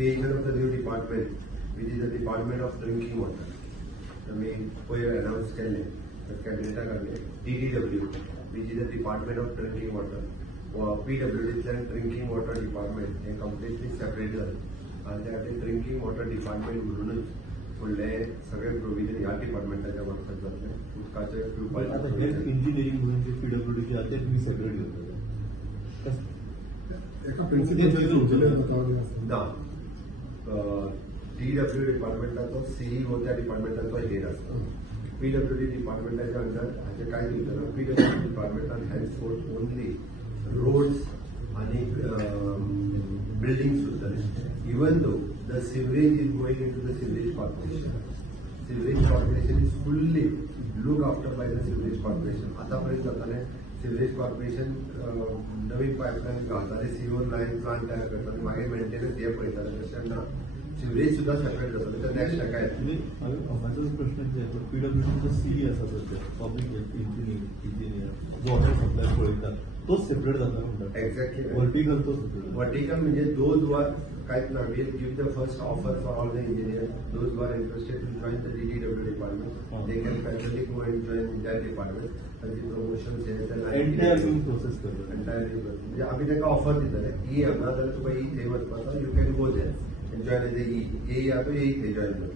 creation of the new department, which is the Department of Drinking Water. मी पहिले announce केले कॅबिनेटा काढले DDW, which is the Department of Drinking Water. PWDतल्या drinking water department हे completely separate झालं आणि त्या drinking water department म्हणूनच फुडले सगळे प्रोव्हिजन ह्या डिपार्टमेंटाच्या मार्फत जातले उदकाचे हेल्थ इंजिनिअरिंग म्हणून जे PWDचे आहे ते तुम्ही सेपरेट घेतलं ना DW डिपार्टमेंटाचो CEO त्या डिपार्टमेंटाचो हेड असतो. PWD डिपार्टमेंटाच्या अंडर हाचे काय दिलं PWD डिपार्टमेंटान हेल्थ फोर्स ओनली रोड्स आणि बिल्डिंग्स उरतले. Even though the sewerage is going into the sewerage corporation. Sewerage corporation is fully look after by the sewerage corporation. आतापर्यंत जाताले सिवरेज कॉर्पोरेशन नवीन pipeline घालताले, सीवर लाईन प्लांट तयार करताले, मागीर maintenance हे पळयताले. तशें ना, सिवरेज सुद्धा सेपरेट जातले. तर नेक्स्ट काय माझा प्रश्न जे आहे PWDचा CE असा सध्या public health engineer water supply पळयतात तोच सेपरेट जाता म्हणतात. एक्झॅक्टली वर्टिकल तो सेपरेट. वर्टिकल म्हणजे दोज वर काहीच ना, will give the first offer for all the engineer. Those were interested to join the DDW department, they can facility to and join that department. त्यांची promotion entire process करतात. Entire म्हणजे आम्ही त्यांना offer दितले की हांगा जाल्यार तुका थंय वचपाचो, you can go there and join as a या तो ए थंय जॉइन कर.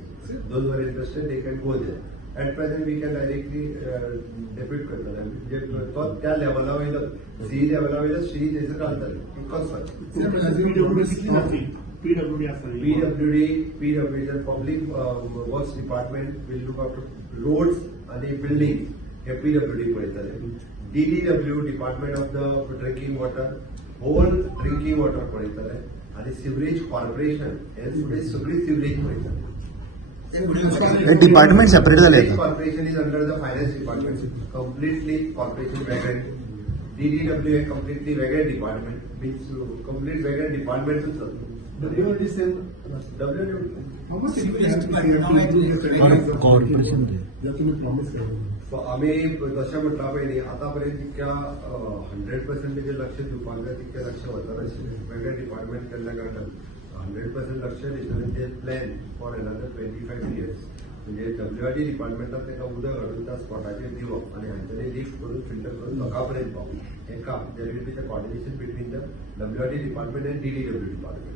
Those were interested they can go there. At present we can directly depute करतले म्हणजे तो त्या लेवला वयलो CE लेवला वयलो CE थंयसर घालतले. PWD public works department will look after roads आणि बिल्डिंग हे PWD पळयतले. DDW department of the drinking water whole drinking water पळयतले आणि सिवरेज कॉर्पोरेशन हे फुडें सगळी सिवरेज पळयतले. डिपार्टमेंट सेपरेट झाले. Corporation is under the finance department. Completely corporation वेगळे. DDW हे कम्प्लिटली वेगळे डिपार्टमेंट मीन्स कम्प्लीट वेगळे डिपार्टमेंटच जातो. कॉर्पोरेशन आम्ही जशें म्हटला पयलीं आतापर्यंत जितक्या 100% लक्ष दिवपाक जाय तितकें लक्ष वचना आशिल्लें. वेगळे डिपार्टमेंट केल्ल्या कारणान 100% लक्ष दितले. ते प्लॅन फॉर अनदर 25 years म्हणजे WRD डिपार्टमेंटान ताका उदक हाडून त्या स्पॉटाचेर दिवप आणि हांगसर लिफ्ट करून फिल्टर करून लोकांपर्यंत पावप. हें काम there will be the coordination between the WRD department and DDW department.